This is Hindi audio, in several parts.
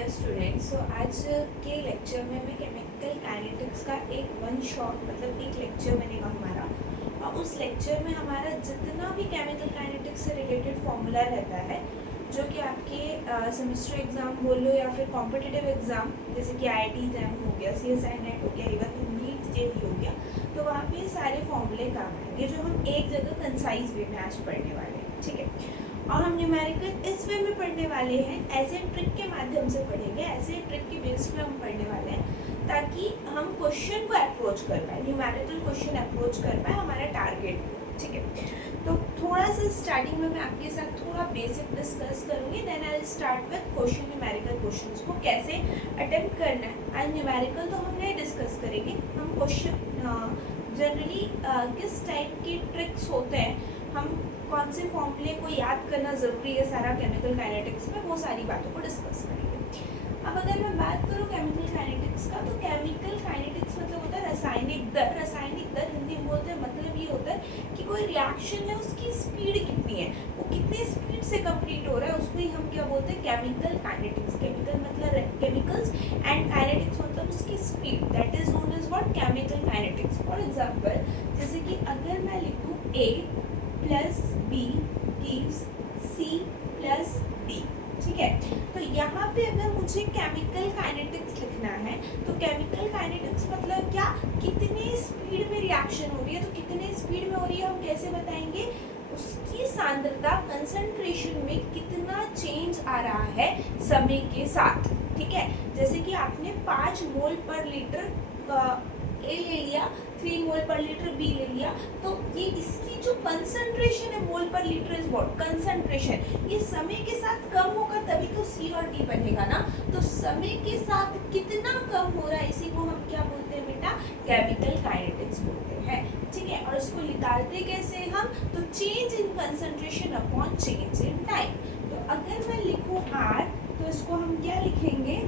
डियर स्टूडेंट्स, सो आज के लेक्चर में मैं केमिकल काइनेटिक्स का एक वन शॉट मतलब एक लेक्चर मैंने हमारा और उस लेक्चर में हमारा जितना भी केमिकल काइनेटिक्स से रिलेटेड फॉर्मूला रहता है जो कि आपके सेमेस्टर एग्ज़ाम बोल लो या फिर कॉम्पिटिटिव एग्ज़ाम जैसे कि IIT एग्जाम हो गया, CSI नेट हो गया, इवन नीट के भी हो गया, तो वहाँ पे सारे फॉर्मूले काम आएंगे जो हम एक जगह कंसाइज वे में आज पढ़ने वाले हैं। ठीक है, और हम न्यूमेरिकल इस वे में पढ़ने वाले हैं, ऐसे ट्रिक के माध्यम से पढ़ेंगे, ऐसे ट्रिक के बेस पे हम पढ़ने वाले हैं ताकि हम क्वेश्चन को अप्रोच कर पाए, न्यूमेरिकल क्वेश्चन अप्रोच कर पाए हमारा टारगेट। ठीक है, तो थोड़ा सा स्टार्टिंग में मैं आपके साथ थोड़ा बेसिक डिस्कस करूँगी, then I start with question, numerical questions को कैसे अटेम्प्ट करना है। आज न्यूमेरिकल तो हम नहीं डिस्कस करेंगे, हम क्वेश्चन जनरली किस टाइप के ट्रिक्स होते हैं, हम कौन से फॉर्मूले को याद करना ज़रूरी है सारा केमिकल काइनेटिक्स में, वो सारी बातों को डिस्कस करेंगे। अब अगर मैं बात करूँ केमिकल काइनेटिक्स का, तो केमिकल काइनेटिक्स मतलब होता है रासायनिक दर। रासायनिक दर हिंदी में बोलते हैं, मतलब ये होता है कि कोई रिएक्शन है उसकी स्पीड कितनी है, वो कितने स्पीड से कंप्लीट हो रहा है, उसको ही हम क्या बोलते हैं, केमिकल काइनेटिक्स। केमिकल मतलब केमिकल्स एंड काइनेटिक्स मतलब उसकी speed, that is known as what, chemical kinetics. For example जैसे कि अगर मैं लिखूँ A plus B gives C plus D, ठीक है, तो यहाँ पे अगर मुझे केमिकल काइनेटिक्स लिखना है तो केमिकल काइनेटिक्स मतलब क्या, कितने स्पीड में रिएक्शन हो रही है, तो कितने स्पीड में हो रही है हम कैसे बताएंगे, उसकी सांद्रता कंसंट्रेशन में कितना चेंज आ रहा है समय के साथ। ठीक है, जैसे कि आपने 5 मोल पर लीटर A ले लिया, 3 मोल पर लीटर B ले लिया, तो ये इसकी जो कंसंट्रेशन है मोल पर लीटर इज व्हाट, कंसंट्रेशन, ये समय के साथ कम होगा तभी तो C और D बनेगा ना। तो समय के साथ कितना कम हो रहा है, इसी को हम क्या बोलते हैं बेटा, केमिकल काइनेटिक्स बोलते हैं। ठीक है, और इसको निकालते कैसे हम, तो change in concentration upon change in time. तो अगर मैं लिखूँ R, तो इसको हम क्या लिखेंगे,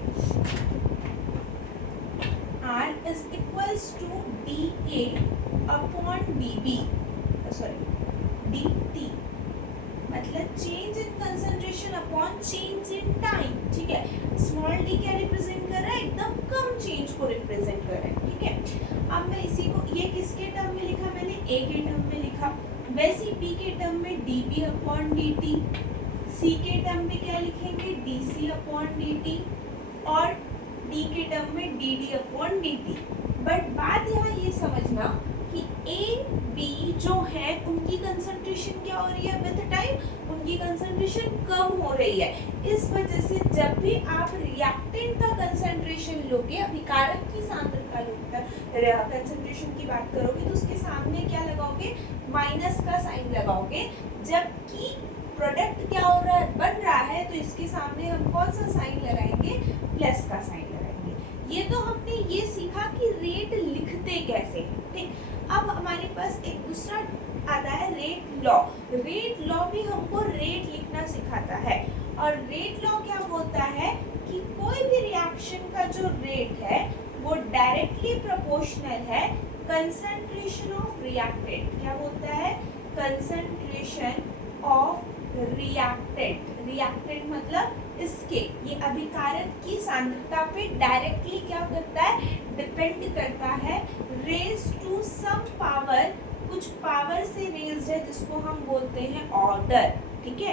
R is equals to dA upon dB, dt, मतलब change in concentration upon change in time. ठीक है, स्मॉल डी क्या रिप्रेजेंट कर रहा है, एकदम कम चेंज को रिप्रेजेंट कर रहा है। ठीक है, अब मैं इसी को, ये किसके टर्म में लिखा मैंने, A के टर्म में लिखा, वैसे B के टर्म में dB अपॉन dt, C के टर्म में क्या लिखेंगे, dC अपॉन dt, और D के टर्म में dd अपॉन dt। बट बात यहाँ ये समझना कि A, B जो है उनकी कंसंट्रेशन क्या हो रही है विद टाइम, उनकी कंसंट्रेशन कम हो रही है। इस वजह से जब भी आप रिएक्टेंट का कंसंट्रेशन लोगे, अभिकारक की सांद्रता लोगे, कंसंट्रेशन की बात करोगे तो उसके सामने क्या लगाओगे, माइनस का साइन लगाओगे, जबकि प्रोडक्ट क्या हो रहा है, बन रहा है, तो इसके सामने हम कौन सा साइन लगाएंगे, प्लस का साइन लगाएंगे। ये तो हमने ये सीखा कि रेट लिखते कैसे हैं। ठीक, अब हमारे पास एक दूसरा आता है रेट लॉ। रेट लॉ भी हमको रेट लिखना सिखाता है, और रेट लॉ क्या बोलता है कि कोई भी रिएक्शन का जो रेट है वो डायरेक्टली प्रोपोर्शनल है कंसंट्रेशन ऑफ रिएक्टेंट। क्या बोलता है, कंसंट्रेशन ऑफ रिएक्टेंट। रिएक्टेंट मतलब इसके, ये अभिकारक की सांद्रता पे डायरेक्टली क्या करता है, डिपेंड करता है, रेज टू सम पावर, कुछ पावर से रेज्ड है जिसको हम बोलते हैं ऑर्डर। ठीक है,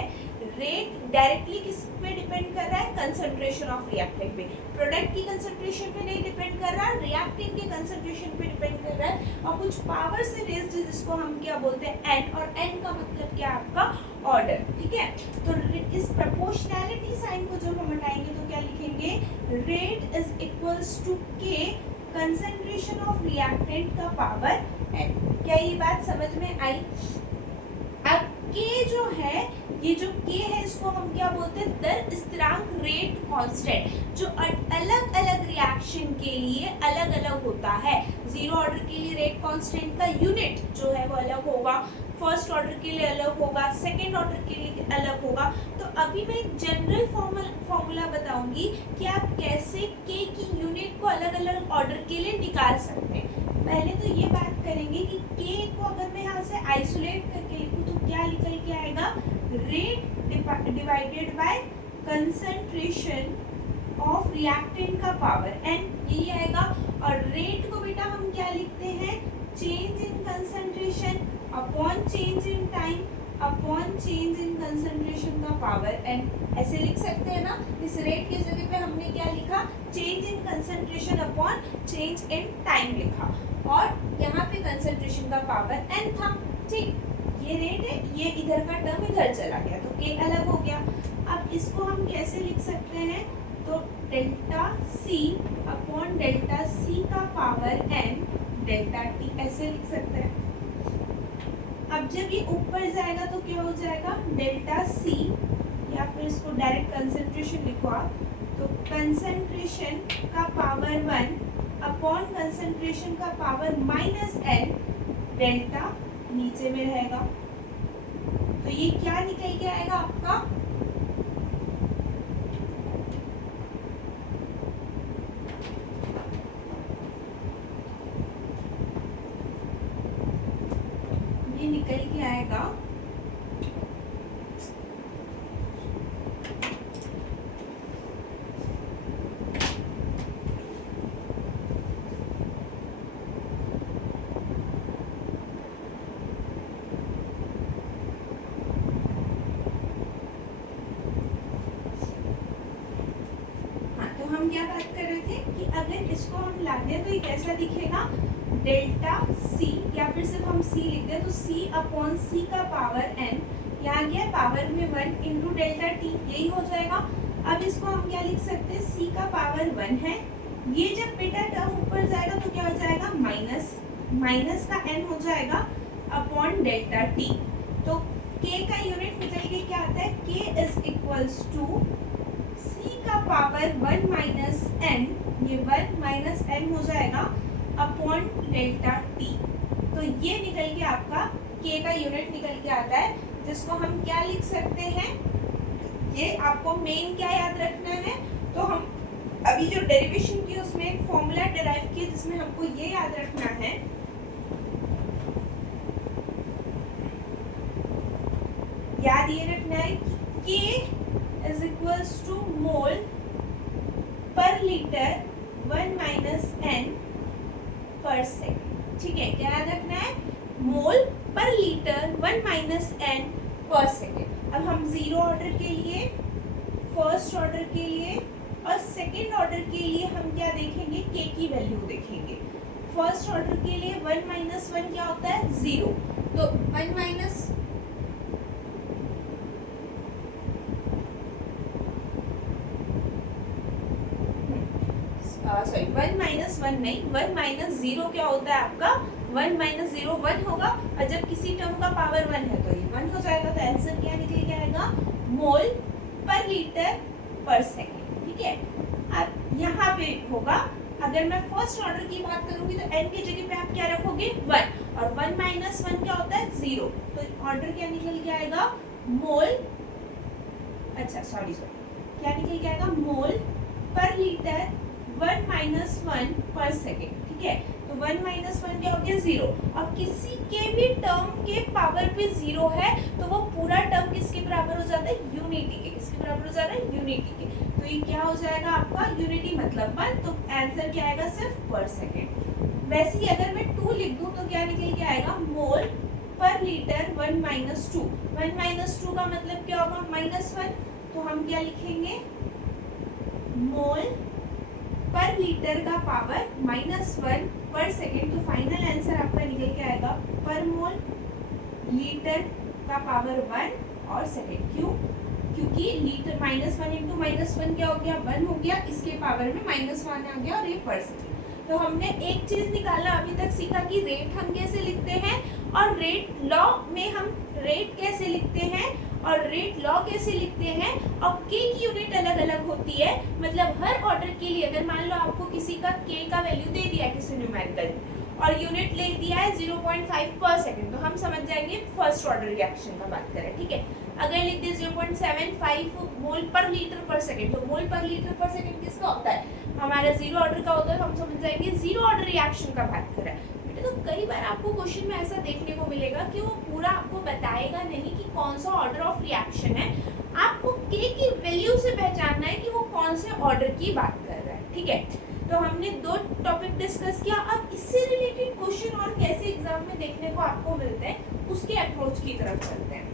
रेट डायरेक्टली किस पे डिपेंड कर रहा है, कंसंट्रेशन ऑफ रिएक्टेंट पे, प्रोडक्ट की कंसंट्रेशन पे नहीं डिपेंड कर रहा, रिएक्टेंट के कंसंट्रेशन पे डिपेंड कर रहा है, और कुछ पावर से रेज्ड है जिसको हम क्या बोलते हैं, n, और n का मतलब क्या, आपका ऑर्डर। ठीक है, तो इस प्रोपोर्शनैलिटी साइन को जब हम हटाएंगे तो क्या लिखेंगे, rate is equals to k concentration of reactant का पावर n। क्या ये बात समझ में आई। अब k जो है, ये जो k है इसको हम क्या बोलते हैं, दर स्थिरांक, रेट कांस्टेंट, जो अलग अलग रिएक्शन के लिए अलग अलग होता है। जीरो ऑर्डर के लिए रेट कांस्टेंट का यूनिट जो है वो अलग होगा, फर्स्ट ऑर्डर के लिए अलग होगा, सेकेंड ऑर्डर के लिए अलग होगा। तो अभी मैं एक जनरल फॉर्मूला बताऊंगी कि आप कैसे k की यूनिट को अलग अलग ऑर्डर के लिए निकाल सकते हैं। पहले तो ये बात करेंगे कि k को अगर मैं यहाँ से आइसोलेट करके लिखूँ तो क्या निकल के आएगा, rate divided by concentration of reactant का पावर n, यही आएगा। और रेट को बेटा हम क्या लिखते हैं, change in concentration upon change in time upon change in concentration का पावर n, ऐसे लिख सकते हैं ना। इस रेट की जगह पे हमने क्या लिखा, change in concentration upon change in time लिखा, और यहाँ पे कंसंट्रेशन का पावर n था। ठीक, ये रेट है, ये इधर का टर्म इधर चला गया तो k अलग हो गया। अब इसको हम कैसे लिख सकते हैं, तो delta c upon delta c का पावर n डेल्टा t, ऐसे लिख सकते हैं। अब जब ये ऊपर जाएगा तो क्या हो जाएगा, डेल्टा c, या फिर इसको डायरेक्ट कंसंट्रेशन लिखो आप, तो कंसंट्रेशन का पावर 1 अपॉन कंसंट्रेशन का पावर माइनस n डेल्टा नीचे में रहेगा। तो ये क्या निकल के आएगा आपका, ये निकल के आएगा क्या बात कर रहे थे कि अगर इसको हम ला दें तो ये कैसा दिखेगा, डेल्टा c, या फिर सिर्फ हम c लिख दें तो c अपॉन c का पावर n, यहाँ गया पावर में 1 इंटू डेल्टा t, यही हो जाएगा। अब इसको हम क्या लिख सकते हैं, c का पावर 1 है, ये जब बेटा टर्म ऊपर जाएगा तो क्या हो जाएगा, माइनस का n हो जाएगा अपॉन डेल्टा t। तो k का यूनिट निकल के क्या आता है, k is equals to c का पावर 1 माइनस n, ये 1 माइनस n हो जाएगा अपॉन डेल्टा t। तो ये निकल के आपका k का यूनिट निकल के आता है, जिसको हम क्या लिख सकते हैं, ये आपको मेन क्या याद रखना है, तो हम अभी जो डेरिवेशन की उसमें एक फॉर्मूला डिराइव किया जिसमें हमको ये याद रखना है, याद ये रखना है कि k is equals to mole per liter 1 minus n per second। ठीक है, क्या याद रखना है, मोल पर litre 1 minus n per second। अब हम जीरो ऑर्डर के लिए, फर्स्ट ऑर्डर के लिए और सेकेंड ऑर्डर के लिए हम क्या देखेंगे, k की वैल्यू देखेंगे। फर्स्ट ऑर्डर के लिए 1 minus 1 क्या होता है, 0, तो 1 minus सॉरी 1 माइनस 1 नहीं, 1 माइनस 0 क्या होता है आपका, 1 माइनस 0 1 होगा, और जब किसी टर्म का पावर 1 है तो ये 1 हो जाएगा। तो आंसर क्या निकल के आएगा, मोल पर लीटर पर सेकेंड। ठीक है, अब यहाँ पे होगा, अगर मैं फर्स्ट ऑर्डर की बात करूंगी तो n की जगह पे आप क्या रखोगे, 1, और 1 माइनस 1 क्या होता है, 0, तो ऑर्डर क्या निकल के आएगा, मोल, अच्छा सॉरी क्या निकल के आएगा, मोल पर लीटर 1 माइनस 1 पर सेकेंड। ठीक है, तो 1 माइनस 1 क्या हो गया, 0, और किसी के भी टर्म के पावर पे 0 है तो वो पूरा टर्म किसके बराबर हो जाता है, यूनिटी के। किसके बराबर हो जाता है, यूनिटी के। तो ये क्या हो जाएगा आपका, यूनिटी मतलब 1, तो आंसर क्या आएगा, सिर्फ पर सेकेंड। वैसे ही अगर मैं 2 लिख दूं तो क्या निकल के आएगा, मोल पर लीटर 1 माइनस 2। 1 माइनस 2 का मतलब क्या होगा, -1, तो हम क्या लिखेंगे, मोल पर लीटर का पावर -1 पर सेकेंड। तो फाइनल आंसर आपका निकल के आएगा पर मोल लीटर का पावर 1 और सेकेंड। क्यों, क्योंकि लीटर -1 इंटू -1 क्या हो गया, 1 हो गया, इसके पावर में -1 आ गया, और ये पर सेकेंड। तो हमने एक चीज निकाला, अभी तक सीखा कि रेट हम कैसे लिखते हैं, और रेट लॉ में हम रेट कैसे लिखते हैं, और रेट लॉ कैसे लिखते हैं, और k की यूनिट अलग अलग होती है। मतलब हर ऑर्डर के लिए अगर मान लो आपको किसी का k का वैल्यू दे दिया है किसी न्यूमेरिकल और यूनिट ले दिया है 0.5 पर सेकेंड, तो हम समझ जाएंगे फर्स्ट ऑर्डर रिएक्शन का बात करें। ठीक है, अगर लिख दिए 0.75 मोल पर लीटर पर सेकेंड, तो मोल पर लीटर पर सेकेंड किसका होता है, हमारा जीरो ऑर्डर का होता है, तो हम समझ जाएंगे जीरो ऑर्डर रिएक्शन का बात करें। तो कई बार आपको क्वेश्चन में ऐसा देखने को मिलेगा कि वो पूरा आपको बताएगा नहीं कि कौन सा ऑर्डर ऑफ रिएक्शन है, आपको k की वैल्यू से पहचानना है कि वो कौन कौन से ऑर्डर की बात कर रहा है, ठीक है। तो हमने 2 टॉपिक डिस्कस किया। अब इससे रिलेटेड क्वेश्चन और कैसे एग्जाम में देखने को आपको मिलते हैं उसके अप्रोच की तरफ चलते हैं।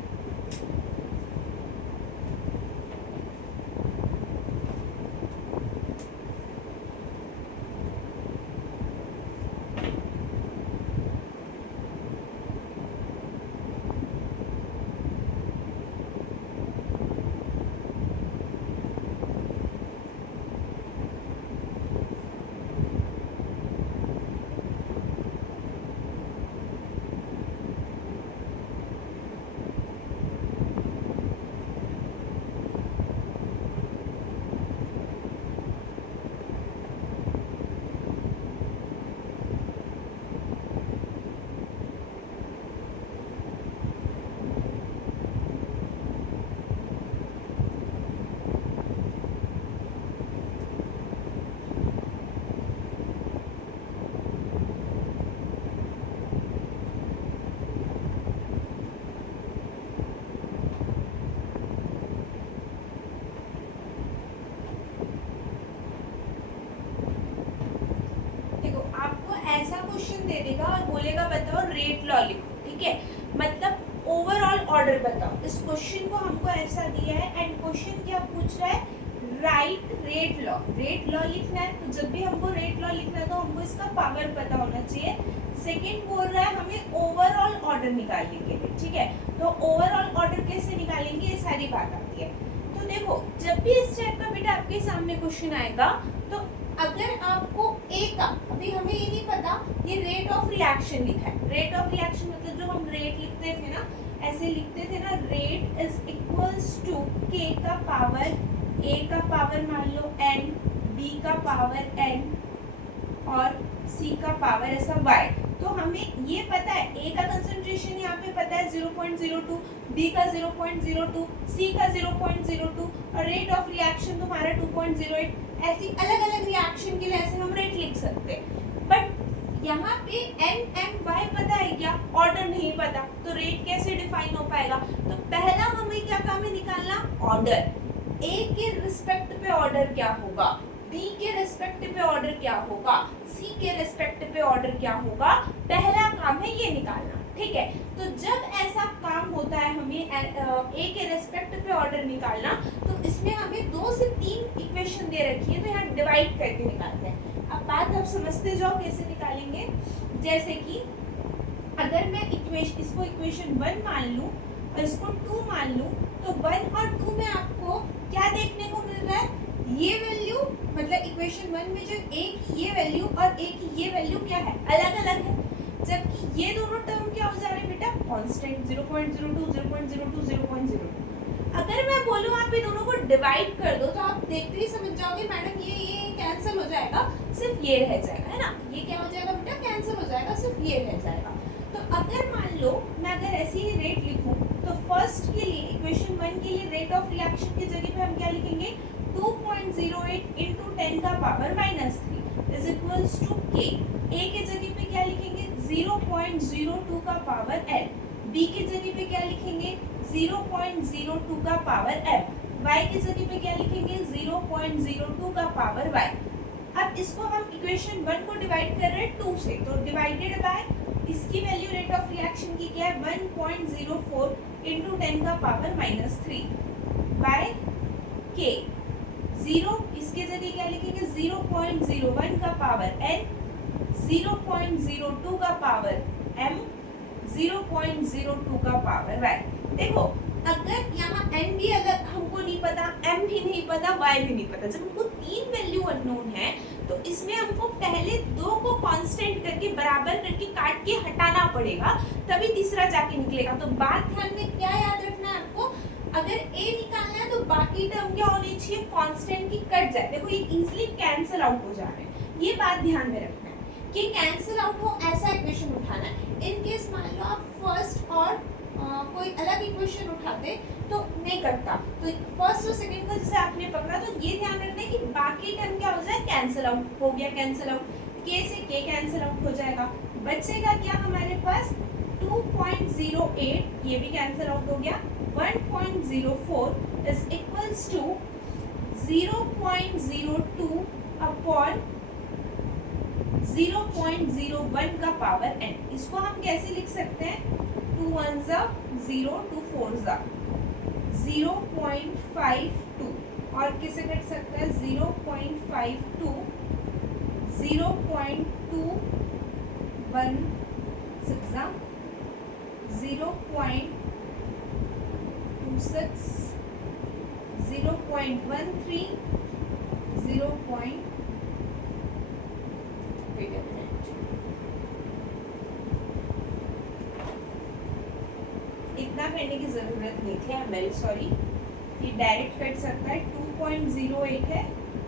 ऐसा क्वेश्चन दे देगा और बोलेगा बताओ रेट लॉ लिखो, ठीक है। मतलब ओवरऑल ऑर्डर बताओ। इस क्वेश्चन को हमको ऐसा दिया है एंड क्वेश्चन क्या पूछ रहा है, right rate law. Rate law लिखना है, तो जब भी हमको रेट लॉ लिखना है तो हमको इसका पावर पता होना चाहिए। सेकंड बोल रहा है हमें ओवरऑल ऑर्डर निकालने के लिए, ठीक है। तो ओवरऑल ऑर्डर कैसे निकालेंगे, ये सारी बात आती है। तो देखो जब भी इस टाइप का बेटा आपके सामने क्वेश्चन आएगा तो अगर आपको ए का, अभी हमें ये नहीं पता, ये रेट ऑफ रिएक्शन लिखा है। रेट ऑफ रिएक्शन मतलब जो हम रेट लिखते थे ना, ऐसे लिखते थे ना, रेट इज इक्वल्स टू के का पावर, ए का पावर मान लो n, बी का पावर n और सी का पावर ऐसा y। तो हमें ये पता है ए का कंसंट्रेशन यहाँ पे पता है 0.02, बी का 0.02, सी का 0.02 और रेट ऑफ रिएक्शन तुम्हारा 2.08। ऐसी अलग अलग रिएक्शन के लिए ऐसे हम रेट लिख सकते हैं। बट यहाँ पे n m y पता है क्या, ऑर्डर नहीं पता, तो रेट कैसे डिफाइन हो पाएगा। तो पहला हमें क्या काम है, निकालना ऑर्डर। ए के रिस्पेक्ट पे ऑर्डर क्या होगा, बी के रिस्पेक्ट पे ऑर्डर क्या होगा, सी के रिस्पेक्ट पे ऑर्डर क्या होगा, पहला काम है ये निकालना, ठीक है। तो जब ऐसा काम होता है हमें ए के रिस्पेक्ट पे ऑर्डर निकालना, तो इसमें हमें 2 से 3 इक्वेशन दे रखी है, तो यहाँ डिवाइड करके निकालते हैं। अब बात आप समझते जाओ कैसे निकालेंगे। जैसे कि अगर मैं इसको इक्वेशन 1 मान लूँ और इसको 2 मान लूँ, तो 1 और 2 में आपको क्या देखने को मिल रहा है, ये वैल्यू, मतलब इक्वेशन 1 में जो ए की ये वैल्यू और ए की ये वैल्यू क्या है, अलग अलग है। जबकि ये दोनों टर्म क्या हो जा रहे हैं बेटा, कांस्टेंट 0.02, 0.02, 0.02। अगर मैं बोलूँ आप ये दोनों को डिवाइड कर दो, तो आप देखते ही समझ जाओगे मैडम ये कैंसिल हो जाएगा, सिर्फ ये रह जाएगा, है ना। ये क्या हो जाएगा बेटा, कैंसिल हो जाएगा, सिर्फ ये रह जाएगा। तो अगर मान लो मैं अगर ऐसे ही रेट लिखूं, तो फर्स्ट के लिए इक्वेशन 1 के लिए रेट ऑफ रिएक्शन की जगह पे हम क्या लिखेंगे, 2.08 इंटू 10 का पावर -3 इज इक्वल्स टू के। ए के जगह पे क्या लिखेंगे, 0.02 का पावर n। बी के जगह पे क्या लिखेंगे, 0.02 का पावर m। y के जगह पे क्या लिखेंगे, 0.02 का पावर y। अब इसको हम इक्वेशन 1 को डिवाइड कर रहे हैं 2 से, तो डिवाइडेड बाय इसकी वैल्यू रेट ऑफ रिएक्शन की क्या है, 1.04 इंटू 10 का पावर -3 बाय के। 0 इसके जगह क्या लिखेंगे, 0.01 का पावर n, 0.02 का पावर m, 0.02 का पावर y। देखो अगर यहाँ n भी अलग हमको नहीं पता, m भी नहीं पता, y भी नहीं पता, जब हमको 3 वैल्यू अननोन है, तो इसमें हमको पहले 2 को कांस्टेंट करके बराबर करके काट के हटाना पड़ेगा, तभी तीसरा जाके निकलेगा। तो बात ध्यान में क्या याद रखना है आपको, अगर a निकालना है तो बाकी टर्म क्या होनी चाहिए, कांस्टेंट की कट जाए। देखो ये इजीली कैंसिल आउट हो जा रहे हैं, ये बात ध्यान में रखना है कि कैंसिल आउट हो ऐसा इक्वेशन उठाना है। इन केस मान लो आप फर्स्ट और कोई अलग इक्वेशन उठाते तो नहीं करता, तो फर्स्ट और सेकंड को जैसे आपने पकड़ा, तो ये ध्यान रखना है कि बाकी टर्म क्या हो जाए, कैंसिल आउट हो गया, कैंसिल आउट, के से के कैंसिल आउट हो जाएगा, बचेगा क्या हमारे पास 2.08, ये भी कैंसिल आउट हो गया, 1.04 इज इक्वल्स टू 0.02 अपॉन 0.01 का पावर n। इसको हम कैसे लिख सकते हैं? 2 1 0, 2 4 0.52, और किसे कट सकता है? 0.52, 0.2 1 6 0.26, 0.13, 0. Wait a minute. इतना करने की जरूरत नहीं थी, आई एम वेरी सॉरी। ये डायरेक्ट कट सकता है। 2.08 है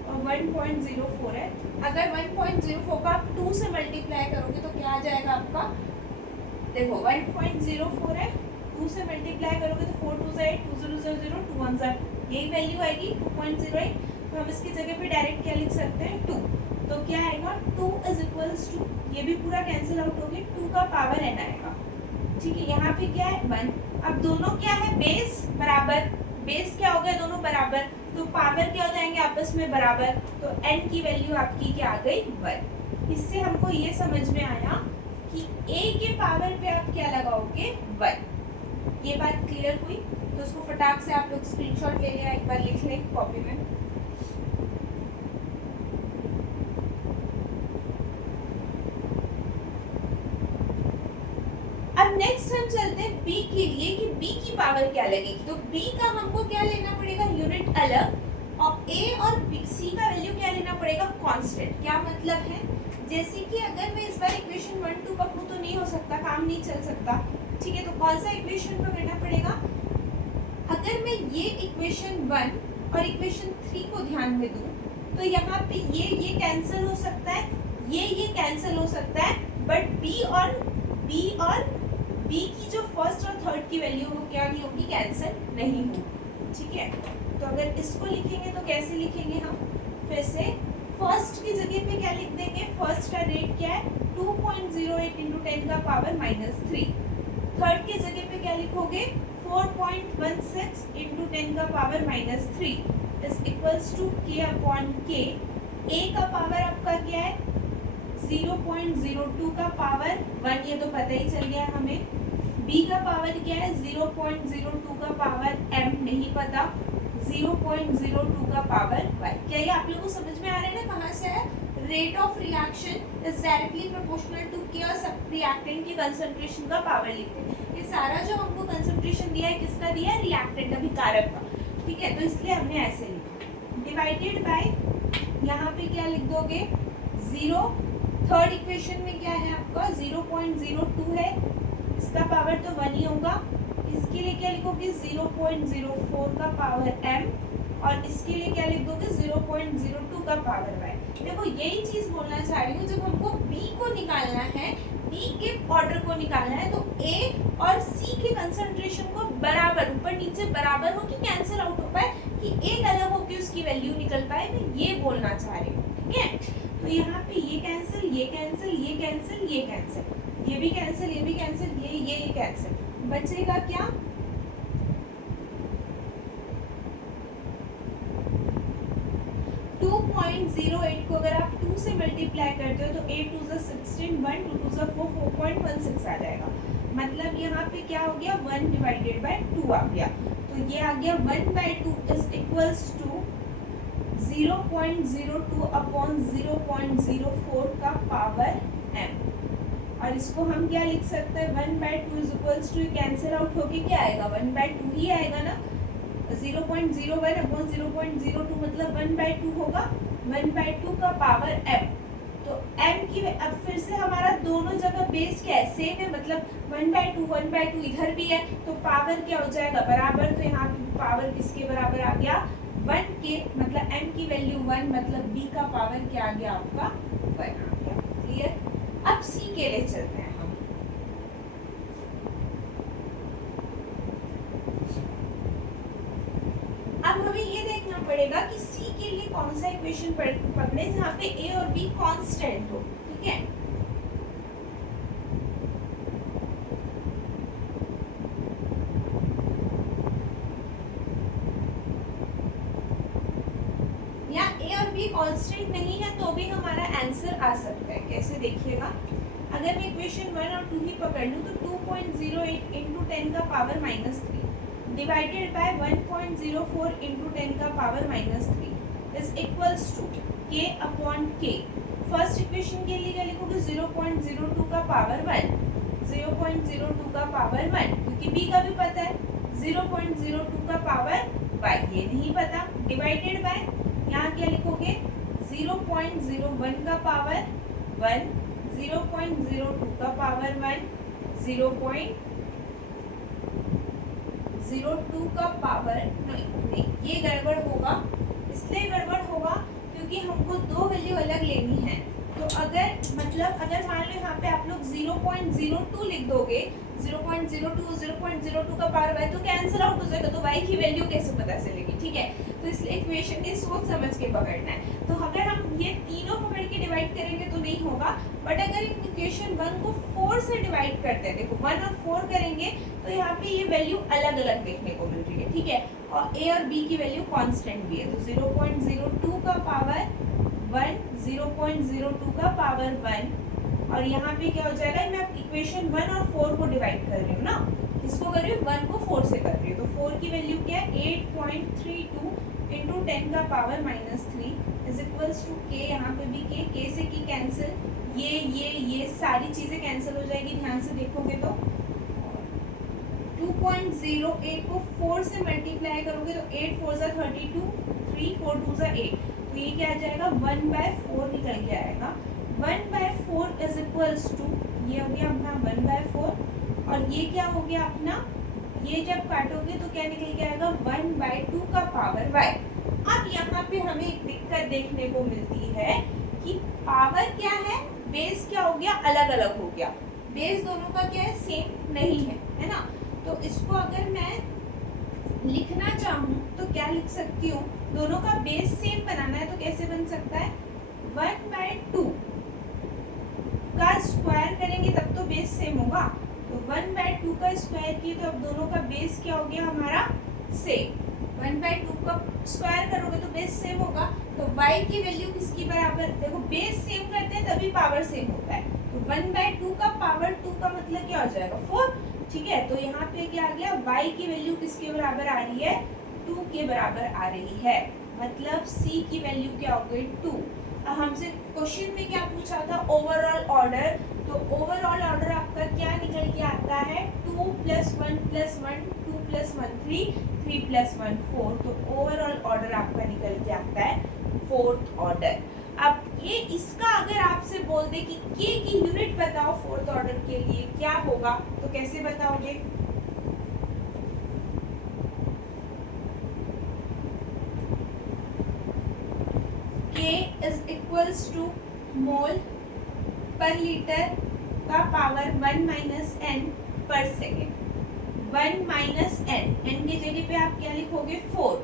और 1.04 है। अगर 1.04 का आप 2 से मल्टीप्लाई करोगे तो क्या आ जाएगा आपका? देखो 1.04 है, 2 से मल्टीप्लाई करोगे तो 4 2 8, 2 0 0 0, 2 1 यही वैल्यू आएगी 2.08। तो हम इसकी जगह पे डायरेक्ट क्या लिख सकते हैं? 2। तो क्या आएगा? 2 इज इक्वल्स टू, ये भी पूरा कैंसिल आउट हो गया, 2 का पावर n आएगा। ठीक है, यहाँ पे क्या है? 1। अब दोनों क्या है? बेस बराबर। बेस क्या हो गया? दोनों बराबर, तो पावर क्या हो जाएंगे आपस में? बराबर। तो n की वैल्यू आपकी क्या आ गई? 1। इससे हमको ये समझ में आया कि a के पावर पे आप क्या लगाओगे? 1। ये बात क्लियर हुई? तो उसको फटाक से आप लोग स्क्रीनशॉट ले लिया, एक बार लिख लें कॉपी में। अब नेक्स्ट हम चलते हैं b के लिए कि b की पावर क्या लगेगी। तो b का हमको क्या लेना पड़ेगा? यूनिट अलग, और a और c का वैल्यू क्या लेना पड़ेगा? कांस्टेंट। क्या मतलब है? जैसे कि अगर मैं इस बार इक्वेशन 1 2 पकड़ूं तो नहीं हो सकता, काम नहीं चल सकता। ठीक है, तो कौन सा इक्वेशन पकड़ना पड़ेगा? अगर मैं ये इक्वेशन 1 और इक्वेशन 3 को ध्यान में दूं तो यहाँ पे ये कैंसिल हो सकता है, ये कैंसिल हो सकता है, बट b की जो फर्स्ट और थर्ड की वैल्यू वो क्या नहीं होगी? कैंसिल नहीं होगी। ठीक है, तो अगर इसको लिखेंगे तो कैसे लिखेंगे हम? फिर से फर्स्ट की जगह पे क्या लिख देंगे? फर्स्ट का रेट क्या है? 2.08 इंटू 10 का पावर -3। थर्ड की जगह पे क्या लिखोगे? 4.16 इंटू 10 का power -3 is equals to k upon k। a का पावर आपका क्या है? 0.02 का पावर 1, ये तो पता ही चल गया हमें। b का पावर क्या है? 0.02 का पावर m नहीं पता, 0.02 का पावर y। क्या ये आप लोगों को समझ में आ रहा है ना कहाँ से है? Rate of reaction is directly proportional to k, और सब रिएक्टेंट की कंसंट्रेशन का पावर लिखते हैं। ये सारा जो हमको कंसंट्रेशन दिया है किसका दिया है? रिएक्टेंट अभिकारक का। ठीक है, तो इसलिए हमने ऐसे लिखा, डिवाइडेड बाय, यहाँ पे क्या लिख दोगे? 0। थर्ड इक्वेशन में क्या है आपका? 0.02 है, इसका पावर तो 1 ही होगा। इसके लिए क्या लिखोगे? 0.04 का पावर m, और इसके लिए क्या लिख दोगे? 0.02 का पावर y। देखो यही चीज बोलना चाह रही हूँ, जब हमको b को निकालना है, b के ऑर्डर को निकालना है, तो a और c के कंसंट्रेशन को बराबर, ऊपर नीचे बराबर हो कि कैंसिल आउट हो पाए, कि एक अलग हो कि उसकी वैल्यू निकल पाए, मैं ये बोलना चाह रही हूँ। ठीक है, तो यहाँ पे ये कैंसिल, ये कैंसिल, ये कैंसिल, ये कैंसिल, ये भी कैंसिल, ये भी कैंसिल, ये कैंसिल, बचेगा क्या? .08 को अगर आप 2 से मल्टीप्लाई करते हो तो 8 2 16, 1 2 2 4, 4.16 आ जाएगा। मतलब यहाँ पे क्या हो गया? 1 डिवाइडेड बाय 2 आ गया। तो ये आ गया 1/2 इज इक्वल्स टू 0.02 अपॉन 0.04 का पावर m। और इसको हम क्या लिख सकते हैं? 1/2 is equals to, cancel out होके क्या आएगा? 1/2 ही आएगा ना। 0.01 अपॉन 0.02 मतलब 1/2 होगा, 1/2 का पावर m। तो m की, अब फिर से हमारा दोनों जगह बेस क्या है? सेम है, मतलब 1/2 इधर भी है, तो पावर क्या हो जाएगा? बराबर। तो यहाँ पे पावर किसके बराबर आ गया? 1 के, मतलब m की वैल्यू 1, मतलब b का पावर क्या आ गया आपका? 1 आ गया। क्लियर? अब c के लिए चलते हैं हम। अब हमें ये देखना पड़ेगा कि c के लिए कौन सा इक्वेशन पकड़े जहाँ पे a और b कांस्टेंट हो। ठीक है, भी कांस्टेंट नहीं है तो भी हमारा आंसर आ सकता है। कैसे देखिएगा, अगर मैं इक्वेशन 1 और 2 ही पकड़ लूँ तो 2.08 इंटू 10 का पावर -3 डिवाइडेड बाय 1.04 इंटू 10 का power -3 is equals to k upon k। First equation के लिए क्या लिखोगे, 0.02 का पावर 1, 0.02 का पावर 1, क्योंकि b का भी पता है, 0.02 का पावर y ये नहीं पता, डिवाइडेड बाय यहाँ क्या लिखोगे, 0.01 का पावर 1, 0.02 का पावर 1, 0.02 का पावर नहीं, ये गड़बड़ होगा। इसलिए गड़बड़ होगा क्योंकि हमको दो वैल्यू अलग लेनी है। तो अगर मतलब अगर मान लो यहाँ पे आप लोग 0.02 लिख दोगे, 0.02 का पावर y तो कैंसिल आउट हो जाएगा, तो y की वैल्यू कैसे पता चलेगी, ठीक है। तो इसलिए इक्वेशन की सोच समझ के पकड़ना है। तो अगर हम ये तीनों पकड़ के डिवाइड करेंगे तो नहीं होगा, बट अगर इक्वेशन 1 को 4 से डिवाइड करते हैं, देखो 1 और 4 करेंगे तो यहाँ पे ये वैल्यू अलग अलग देखने को मिल रही है, ठीक है, और a और b की वैल्यू कांस्टेंट भी है। तो 0.02 का पावर 1, 0.02 का पावर 1, और यहाँ पे क्या हो जाएगा, मैं इक्वेशन 1 और 4 को डिवाइड कर रही हूँ ना, इसको कर रही हूँ 1 को 4 से कर रही हूँ, तो 4 की वैल्यू क्या है, 8.32 इंटू 10 का power -3 is equals to k। यहाँ पे भी k से की कैंसिल, ये सारी चीजें कैंसिल हो जाएगी, ध्यान से देखोगे तो 2.08 को 4 से मल्टीप्लाई करोगे तो 8 4 ज़ा 32, 3 4 2 ज़ा 8, तो ये क्या आ जाएगा, 1/4 निकल के आएगा। 1/4 इज इक्वल्स टू, ये हो गया अपना 1/4, और ये क्या हो गया अपना, ये जब काटोगे तो क्या निकल के आएगा, 1/2 का पावर y। अब यहाँ पे हमें एक दिक्कत देखने को मिलती है कि पावर क्या है, बेस क्या हो गया, अलग अलग हो गया, बेस दोनों का क्या है, सेम नहीं है ना। तो इसको अगर मैं लिखना चाहूँ तो क्या लिख सकती हूँ, दोनों का बेस सेम बनाना है तो कैसे बन सकता है, 1/2 का स्क्वायर करेंगे तब तो बेस सेम होगा, तो 1/2 का स्क्वायर किए तो अब दोनों का बेस क्या हो गया हमारा, सेम। 1/2 का स्क्वायर करोगे तो बेस सेम होगा, तो y की वैल्यू किसकी बराबर, देखो बेस सेम करते हैं तभी पावर सेम होता है, तो 1/2 का पावर 2 का मतलब क्या हो जाएगा, 4, ठीक है। तो यहाँ पे क्या आ गया, y की वैल्यू किसके बराबर आ रही है, 2 के बराबर आ रही है, मतलब c की वैल्यू क्या हो गई, 2। अब हमसे क्वेश्चन में क्या पूछा था, ओवरऑल ऑर्डर, तो ओवरऑल ऑर्डर आपका क्या निकल के आता है, 2 + 1 + 1, 2 + 1 3, 3 + 1 4, तो ओवरऑल ऑर्डर आपका निकल के आता है 4th ऑर्डर। अब ये इसका अगर आपसे बोल दे कि k की यूनिट बताओ 4th ऑर्डर के लिए क्या होगा, तो कैसे बताओगे, k इज इक्वल्स टू मोल पर लीटर का पावर 1 - n पर सेकेंड। 1 - n, n की जगह पे आप क्या लिखोगे, 4,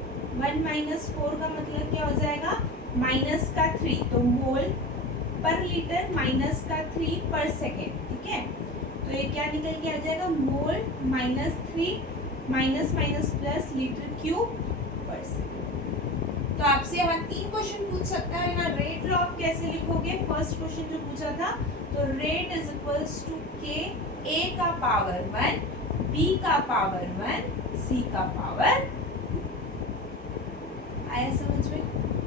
1 - 4 का मतलब क्या हो जाएगा, माइनस का 3, तो मोल पर लीटर माइनस का 3 पर सेकेंड, ठीक है। तो ये क्या निकल के आ जाएगा, मोल -3 minus minus plus litre cube पर सेकेंड। तो आपसे यहाँ 3 क्वेश्चन पूछ सकता है ना, रेट लॉ आप कैसे लिखोगे, फर्स्ट क्वेश्चन जो पूछा था, तो rate is equals to k, a का पावर 1, b का पावर 1, c का पावर, आया समझ में।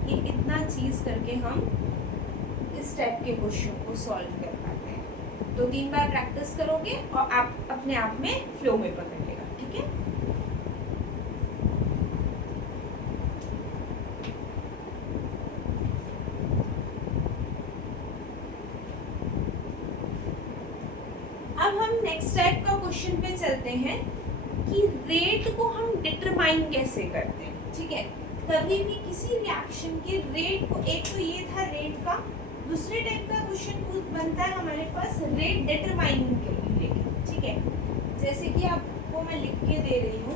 ये इतना चीज करके हम इस टाइप के क्वेश्चन को सॉल्व कर पाते हैं। 2-3 बार प्रैक्टिस करोगे और आप अपने आप में फ्लो में पकड़ लेगा, ठीक है। अब हम नेक्स्ट टाइप का क्वेश्चन पे चलते हैं कि रेट को हम डिटरमाइन कैसे करते हैं, ठीक है। कभी भी किसी रिएक्शन के रेट को, एक तो ये था रेट का, दूसरे टाइप का क्वेश्चन बनता है हमारे पास रेट डिटरमाइनिंग के लिए, ठीक है। जैसे कि आपको मैं लिख के दे रही हूँ,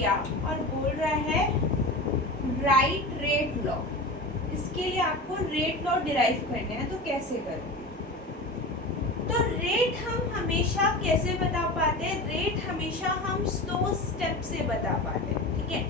किया और बोल रहा है राइट रेट लॉ। इसके लिए आपको रेट लॉ डिराइव करना है, तो कैसे करोगे? तो रेट हम हमेशा कैसे बता पाते हैं? रेट हमेशा हम स्लो स्टेप से बता पाते हैं, ठीक है।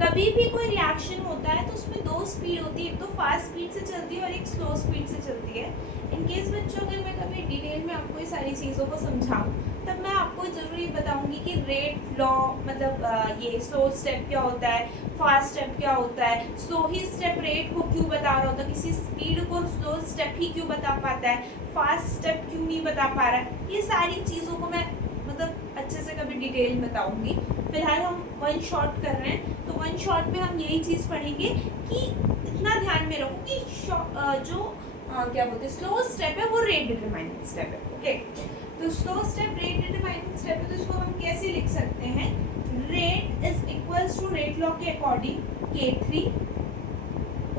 कभी भी कोई रिएक्शन होता है तो उसमें दो स्पीड होती है, एक तो फास्ट स्पीड से चलती है और एक स्लो स्पीड से चलती है। इन केस बच्चों, अगर मैं कभी डिटेल में आपको ये सारी चीज़ों को समझाऊं तब मैं आपको ज़रूर ये बताऊंगी कि रेट लॉ मतलब ये स्लो स्टेप क्या होता है, फास्ट स्टेप क्या होता है, स्लो ही स्टेप रेट को क्यों बता रहा होता है, किसी स्पीड को स्लो स्टेप ही क्यों बता पाता है, फास्ट स्टेप क्यों नहीं बता पा रहा है। ये सारी चीज़ों को मैं मतलब अच्छे से कभी डिटेल में बताऊंगी। फिलहाल हम वन शॉट कर रहे हैं, तो वन शॉट में हम यही चीज़ पढ़ेंगे कि इतना ध्यान में रखो कि क्या बोलते हैं स्लो स्टेप है वो रेट डिटरमाइनिंग स्टेप है, ओके। तो slow step rate determining step है, तो इसको हम कैसे लिख सकते हैं? Rate is equals to rate law के अकॉर्डिंग K3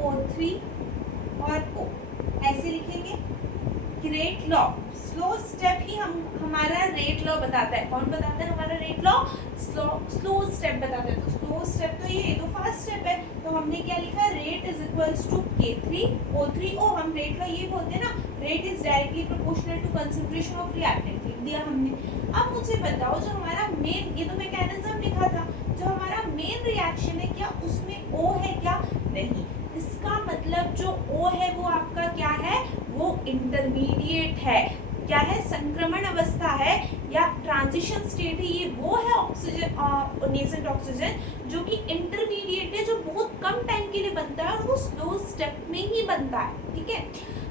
O3 और O, ऐसे लिखेंगे कि रेट लॉ स्लो स्टेप ही हमारा रेट लॉ बताता है। कौन बताता है हमारा रेट लॉ? स्लो स्टेप बताता है। तो स्लो स्टेप तो ये तो फास्ट स्टेप है, तो हमने क्या लिखा? Rate is equals to K3 O3 O। हम रेट लॉ ये बोलते हैं ना, rate is directly proportional to concentration of reactant, लिख दिया हमने। अब मुझे बताओ जो हमारा मेन, ये तो मैकेनिज्म लिखा था, जो हमारा मेन रिएक्शन है क्या उसमें O है क्या? नहीं। इसका मतलब जो O है वो आपका क्या है? वो इंटरमीडिएट है। क्या है? संक्रमण अवस्था है या ट्रांजिशन स्टेट है। ये वो है ऑक्सीजन, नेसेंट ऑक्सीजन, जो कि इंटरमीडिएट है, जो बहुत कम टाइम के लिए बनता है और वो स्लो स्टेप में ही बनता है, ठीक है।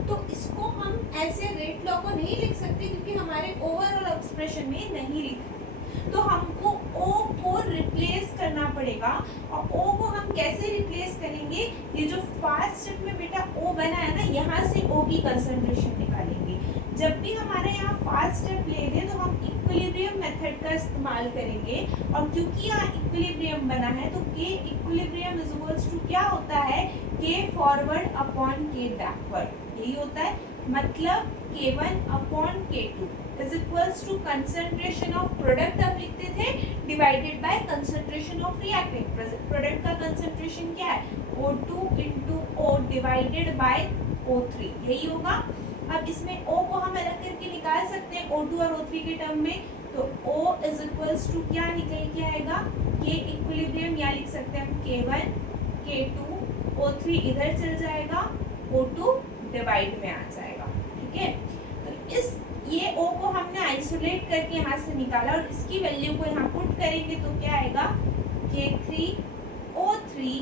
तो इसको हम ऐसे रेट लॉ को नहीं लिख सकते क्योंकि हमारे ओवरऑल एक्सप्रेशन में नहीं लिखा, तो हमको O को रिप्लेस करना पड़ेगा। और O को हम कैसे रिप्लेस करेंगे? ये जो फास्ट स्टेप में बेटा O बना है ना, यहाँ से O की कंसंट्रेशन निकालेंगे। जब भी हमारे यहाँ फास्ट स्टेप ले लें तो हम इक्विलिब्रियम मेथड का इस्तेमाल करेंगे, और क्योंकि यहाँ इक्विलिब्रियम बना है तो K equilibrium is equals to क्या होता है? K forward upon K backward, यही होता है। मतलब K1 upon K2 is equals to concentration of product हम लिखते थे divided by concentration of reactant. Product का कंसंट्रेशन क्या है? O2 into O divided by O3, यही होगा। अब इसमें O को हम अलग करके निकाल सकते हैं O2 और O3 के टर्म में, तो O इज इक्वल्स टू क्या निकल के आएगा? K इक्विलिब्रियम, या लिख सकते हैं हम K1 K2 O3 इधर चल जाएगा, O2 डिवाइड में आ जाएगा, ठीक है। तो इस ये O को हमने आइसोलेट करके यहाँ से निकाला और इसकी वैल्यू को यहाँ पुट करेंगे तो क्या आएगा? K3 O3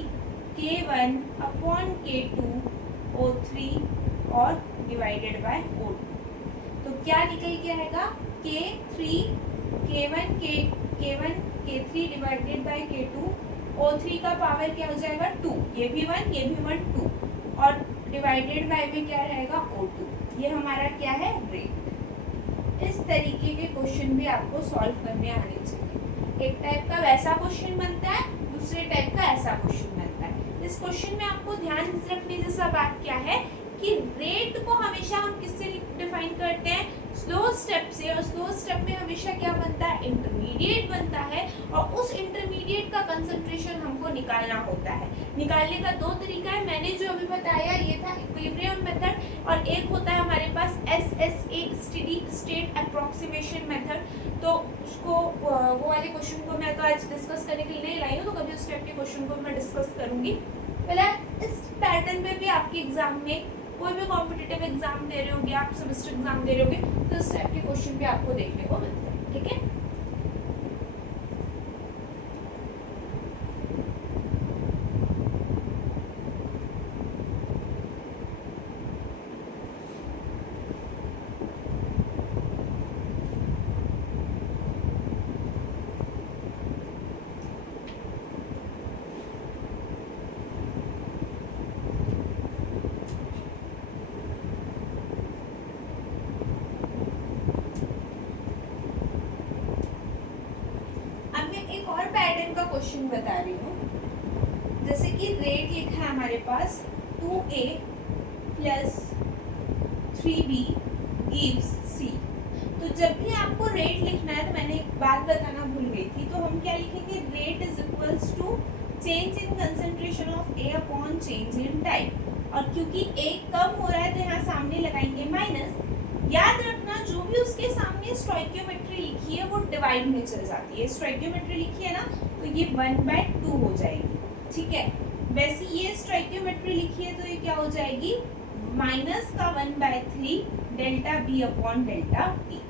K1 upon K2 O3 और डिवाइडेड बाय O2। तो क्या निकल के आएगा? K3 K1 K3 divided by K2 O3 का पावर क्या हो जाएगा? 2, ये भी 1 ये भी 1 2, और डिवाइडेड बाय में क्या रहेगा? O2। ये हमारा क्या है? रेट। इस तरीके के क्वेश्चन भी आपको सॉल्व करने आने चाहिए। एक टाइप का वैसा क्वेश्चन बनता है, दूसरे टाइप का ऐसा क्वेश्चन बनता है। इस क्वेश्चन में आपको ध्यान रखने जैसा बात क्या है कि रेट को हमेशा हम किससे डिफाइन करते हैं? स्लो स्टेप से। और स्लो स्टेप में हमेशा क्या बनता है? इंटरमीडिएट बनता है, और उस इंटरमीडिएट का कंसंट्रेशन हमको निकालना होता है। निकालने का दो तरीका है, मैंने जो अभी बताया ये था इक्विलिब्रियम मेथड, और एक होता है हमारे पास SSA steady state approximation method. तो उसको वो वाले क्वेश्चन को मैं तो आज डिस्कस करने के लिए नहीं लाई हूँ, तो कभी उस टाइप के क्वेश्चन को मैं डिस्कस करूँगी। फिलहाल इस पैटर्न में भी आपके एग्जाम में कोई भी कॉम्पिटिटिव एग्जाम दे रहे होंगे, आप सेमेस्टर एग्जाम दे रहे होंगे, तो इस टाइप के क्वेश्चन भी आपको देखने को मिलते हैं, ठीक है। क्वेश्चन बता रही हूँ, जैसे कि रेट लिखा है हमारे पास 2A plus 3B gives C। तो तो जब भी आपको रेट लिखना है, तो मैंने एक बात बताना भूल गई थी, तो हम क्या लिखेंगे, rate is equals to change in concentration of A upon change in time. और क्योंकि ए कम हो रहा है तो यहाँ सामने लगाएंगे माइनस। याद रखना जो भी उसके सामने स्टोइकियोमेट्री लिखी है वो डिवाइड में चल जाती है। स्टोइकियोमेट्री लिखी है ना, तो ये 1/2 हो जाएगी, ठीक है। वैसे ये स्टोइकियोमेट्री लिखी है तो ये क्या हो जाएगी, माइनस का 1/3 delta B upon delta T.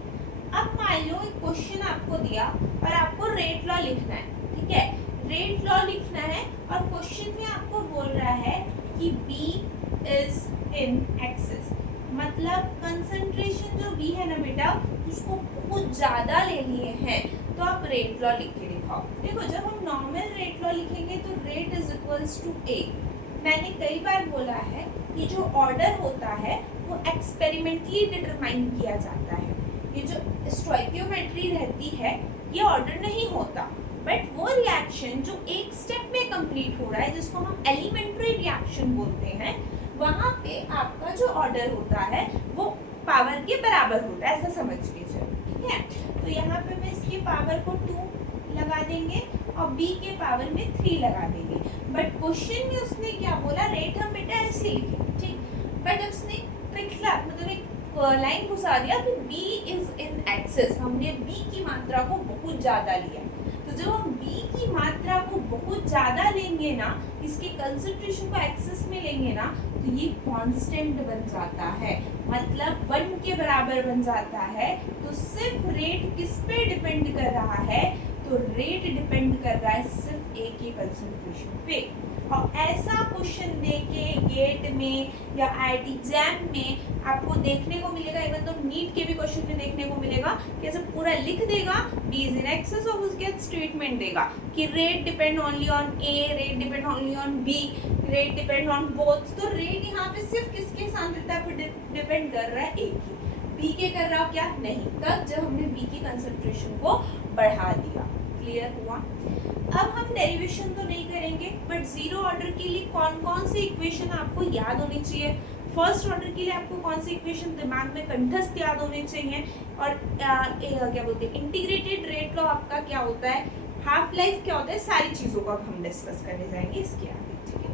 अब मान लो एक क्वेश्चन आपको दिया और आपको रेट लॉ लिखना है, ठीक है, रेट लॉ लिखना है और क्वेश्चन में आपको बोल रहा है कि B इज इन एक्सेस, मतलब कंसंट्रेशन जो B है ना बेटा, उसको बहुत ज्यादा ले लिए हैं, तो आप रेट लॉ लिख के दिखाओ। देखो जब हम नॉर्मल रेट लॉ लिखेंगे तो rate is equals to A। मैंने कई बार बोला है कि जो ऑर्डर होता है वो एक्सपेरिमेंटली डिटरमाइन किया जाता है। ये जो स्टोइकियोमेट्री रहती है ये ऑर्डर नहीं होता, बट वो रिएक्शन जो एक स्टेप में कंप्लीट हो रहा है जिसको हम एलिमेंट्री रिएक्शन बोलते हैं, वहाँ पे आपका जो ऑर्डर होता है वो पावर के बराबर होता है, ऐसा समझ के चलो, ठीक है। तो यहाँ पे मैं इसके पावर को 2 लगा देंगे और b के पावर में 3 लगा देंगे। बट क्वेश्चन में उसने क्या बोला, रेट हम बेटा ऐसे लिखे, ठीक, बट उसने ट्रिक मतलब एक लाइन घुसा दिया कि b इज इन एक्सेस, हमने b की मात्रा को बहुत ज्यादा लिया। तो जब हम b की मात्रा को बहुत ज्यादा लेंगे ना, इसके कंसंट्रेशन को एक्सेस में लेंगे ना, तो ये कांस्टेंट बन जाता है, मतलब 1 के बराबर बन जाता है। तो सिर्फ रेट किस पे डिपेंड कर रहा है, तो रेट डिपेंड कर रहा है सिर्फ ए के कंसंट्रेशन पे। और ऐसा क्वेश्चन देके गेट में या आईआईटी एग्जाम में आपको देखने को मिलेगा, इवन तो नीट के भी क्वेश्चन में देखने को मिलेगा कि ऐसे पूरा लिख देगा बी इज इन एक्सेस और उसके स्टेटमेंट देगा कि rate depend only on A, rate depend only on B, rate depend on both. तो रेट यहाँ पे सिर्फ किसके सांद्रता पर डिपेंड कर रहा है, ए की। बी के कर रहा क्या, नहीं, कब, जब हमने बी की कंसंट्रेशन को बढ़ा दिया। क्लियर हुआ। अब हम डेरिवेशन तो नहीं करेंगे, बट जीरो ऑर्डर के लिए कौन कौन सी इक्वेशन आपको याद होनी चाहिए, फर्स्ट ऑर्डर के लिए आपको कौन सी इक्वेशन दिमाग में कंठस्थ याद होने चाहिए, और क्या बोलते हैं इंटीग्रेटेड रेट लॉ आपका क्या होता है, हाफ लाइफ क्या होता है, सारी चीजों को हम डिस्कस करने जाएंगे इसके आगे, ठीक है।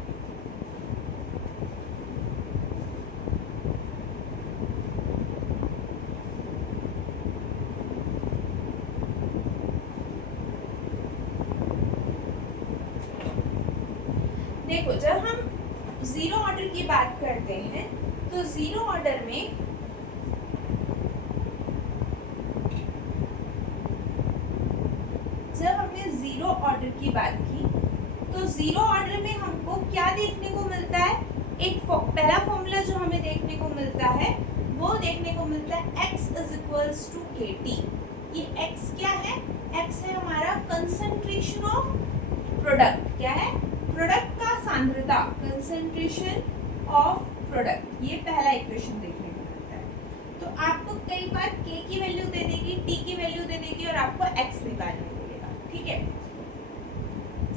देखो जब हम जीरो ऑर्डर की बात करते हैं तो जीरो ऑर्डर में जब हमने जीरो ऑर्डर की बात की तो जीरो ऑर्डर में हमको क्या देखने को मिलता है, एक पहला फॉर्मूला जो हमें देखने को मिलता है वो देखने को मिलता है x is equals to KT। ये x क्या है, x है हमारा कंसंट्रेशन ऑफ प्रोडक्ट, क्या है, प्रोडक्ट का सांद्रता, कंसंट्रेशन ऑफ प्रोडक्ट, ये पहला इक्वेशन देखने को मिलता है। तो आपको कई बार k की वैल्यू दे देगी, t की वैल्यू दे देगी और आपको x निकालने बोलेगा, ठीक है।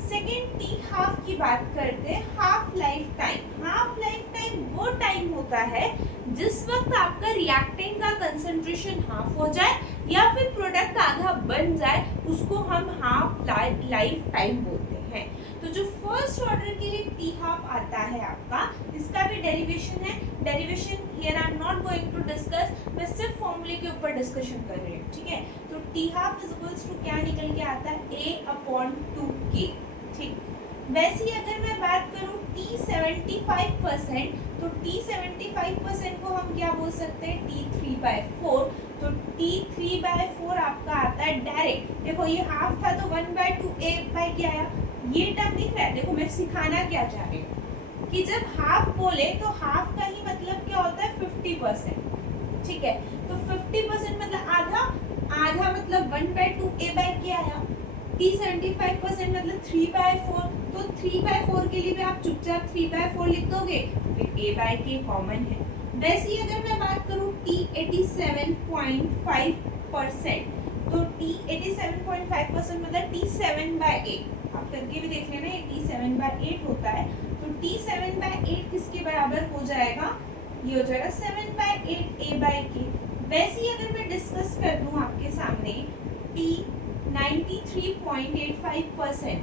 सेकेंड टी हाफ की बात करते हैं, half life time. Half life time वो टाइम होता है जिस वक्त आपका रिएक्टेंट का कंसंट्रेशन हाफ हो जाए या फिर प्रोडक्ट आधा बन जाए, उसको हम हाफ लाइफ टाइम बोलते हैं। तो जो फर्स्ट ऑर्डर के लिए टी हाफ आता है आपका, इसका भी डेरिवेशन है, derivation here I am not going to discuss, मैं सिर्फ फॉर्मूले के ऊपर डिस्कशन कर रही हूँ, ठीक है। तो T half is equals to क्या निकल के आता है, A/2K, ठीक। वैसे ही अगर मैं बात करूँ T 75%, तो T 75% को हम क्या बोल सकते हैं, T3/4। तो T3/4 आपका आता है डायरेक्ट, देखो ये हाफ था तो 1/2 A/K आया, ये टर्म दिख रहा है। देखो मैं सिखाना क्या चाह रही हूँ कि जब हाफ बोले तो हाफ का ही मतलब क्या होता है 50%, ठीक है। तो 50% मतलब आधा, आधा मतलब 1/2 A/K आया। T 75% मतलब 3/4, तो 3/4 के लिए भी आप चुपचाप 3/4 लिख दोगे, फिर A/K कॉमन है। वैसे ही अगर मैं बात करूँ T 87.5%, तो T 87.5% मतलब T 7/8, आप करके भी देख लेना, ये T 7/8 होता है। तो T 7/8 किसके बराबर हो जाएगा, ये हो जाएगा 7/8 A/K। वैसे ही अगर मैं डिस्कस कर दूं आपके सामने T 93.85%,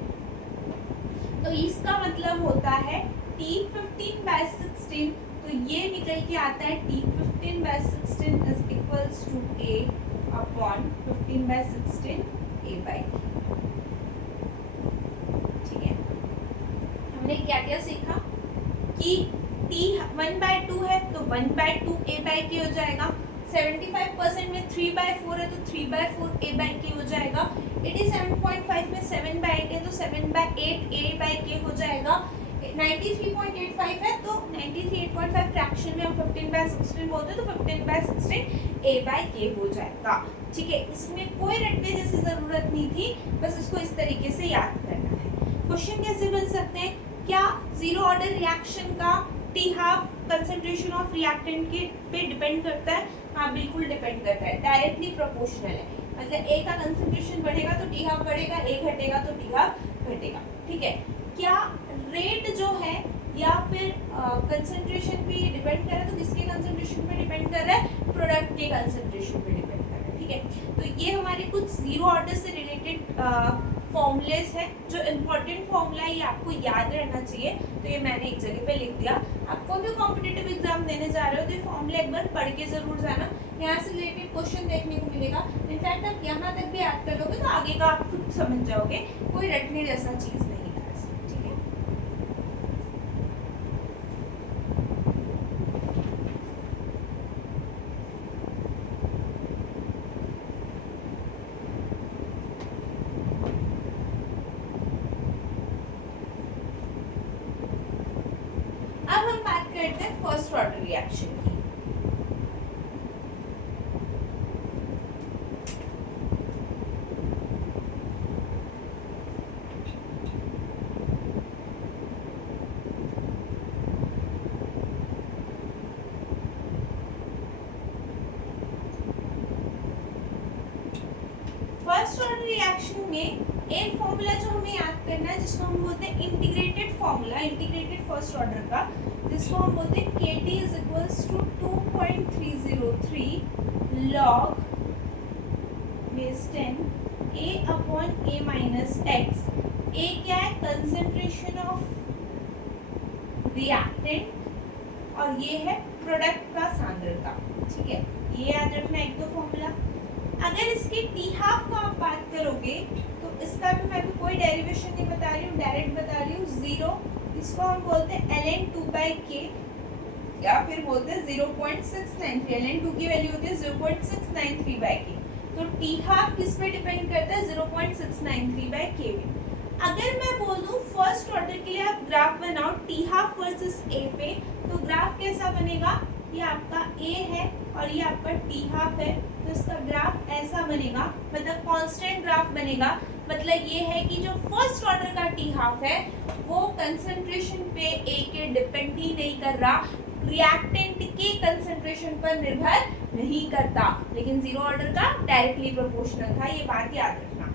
तो इसका मतलब होता है T 15/16, तो ये निकल के आता है T 15/16 is equals to A upon 15/16 A/K। ठीक है, हमने क्या क्या सीखा कि T 1/2 है तो 1/2 A/K हो जाएगा, 75% में 3/4 है तो 3/4 A/K हो जाएगा, 87.5 में 7/8 है तो 7/8 A/K हो जाएगा, 93.85 है तो 93.85 फ्रैक्शन में हम 15/16 बोलते हैं तो 15/16 A/K हो जाएगा। ठीक है, इसमें कोई रटने जैसी जरूरत नहीं थी, बस इसको इस तरीके से याद करना है। क्वेश्चन कैसे बन सकते हैं, क्या जीरो ऑर्डर रिएक्शन का T half concentration of reactant के पे डिपेंड करता है? हाँ बिल्कुल डिपेंड करता है, डायरेक्टली प्रोपोर्शनल है, मतलब ए का कंसंट्रेशन बढ़ेगा तो टी हाफ बढ़ेगा, ए घटेगा तो टी हाफ घटेगा। ठीक है, क्या रेट जो है या फिर कंसंट्रेशन पे डिपेंड कर रहा है, तो किसके कंसंट्रेशन पे डिपेंड कर रहा है, प्रोडक्ट के कंसंट्रेशन पे डिपेंड कर रहा है। ठीक है, तो ये हमारे कुछ जीरो ऑर्डर से रिलेटेड फॉर्मूलेस है, जो इम्पोर्टेंट फॉर्मूला है ये आपको याद रहना चाहिए, तो ये मैंने एक जगह पे लिख दिया। आपको भी कॉम्पिटिटिव एग्जाम देने जा रहे हो तो ये फॉर्मूला एक बार पढ़ के जरूर जाना, यहाँ से रिलेटेड क्वेश्चन देखने को मिलेगा। इनफैक्ट आप यहाँ तक भी याद कर लोगे तो आगे का आप खुद समझ जाओगे, कोई रटने जैसा चीज नहीं है। ठीक है, अब हम बात करते हैं फर्स्ट ऑर्डर रिएक्शन की। फर्स्ट ऑर्डर रिएक्शन में एक फॉर्मूला जो हमें याद करना है, जिसको हम बोलते हैं integrated formula, integrated first order का, जिसको हम बोलते हैं KT is equals to 2.303 log base 10 A upon A minus x. A क्या है, कंसेंट्रेशन ऑफ रिएक्टेंट, और ये है प्रोडक्ट का सांद्रता। ठीक है, ये याद रखना एक तो फॉर्मूला। अगर इसके टी हाफ का आप बात करोगे तो इसका भी मैं तो कोई डेरिवेशन नहीं बता रही हूँ, डायरेक्ट बता रही हूँ, 0, इसको हम बोलते हैं ln2/k या फिर बोलते हैं 0.693, ln2 की वैल्यू होती है 0.693/k, तो टी हाफ किस पे डिपेंड करता है, 0.693/k में। अगर मैं बोलूँ फर्स्ट ऑर्डर के लिए आप ग्राफ बनाओ टी हाफ वर्सेस ए पे, तो ग्राफ कैसा बनेगा, ये आपका ए है और ये आपका टी हाफ है, तो इसका ग्राफ ऐसा बनेगा, मतलब कांस्टेंट ग्राफ बनेगा। मतलब ये है कि जो फर्स्ट ऑर्डर का टी हाफ है वो कंसंट्रेशन पे ए के डिपेंड ही नहीं कर रहा, रिएक्टेंट के कंसंट्रेशन पर निर्भर नहीं करता, लेकिन जीरो ऑर्डर का डायरेक्टली प्रोपोर्शनल था, ये बात याद रखना।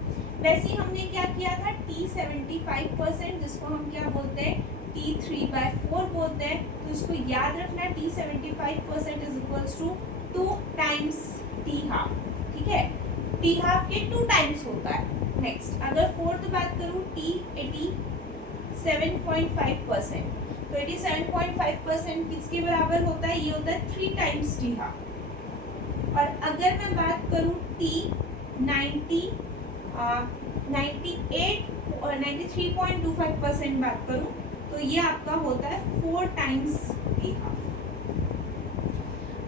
वैसे ही हमने क्या किया था, T 75%, जिसको हम क्या बोलते हैं, T 3/4 बोलते हैं, तो इसको याद रखना, T 75% is equals to 2 times T half. ठीक है, T हाफ के 2 टाइम्स होता है। नेक्स्ट, अगर फोर्थ बात करूँ, T 87.5%, तो 87.5% किसके बराबर होता है, ये होता है 3 टाइम्स T हाफ। और अगर मैं बात करूँ T 93.25% बात करूँ, तो ये आपका होता है 4 टाइम्स T हाफ।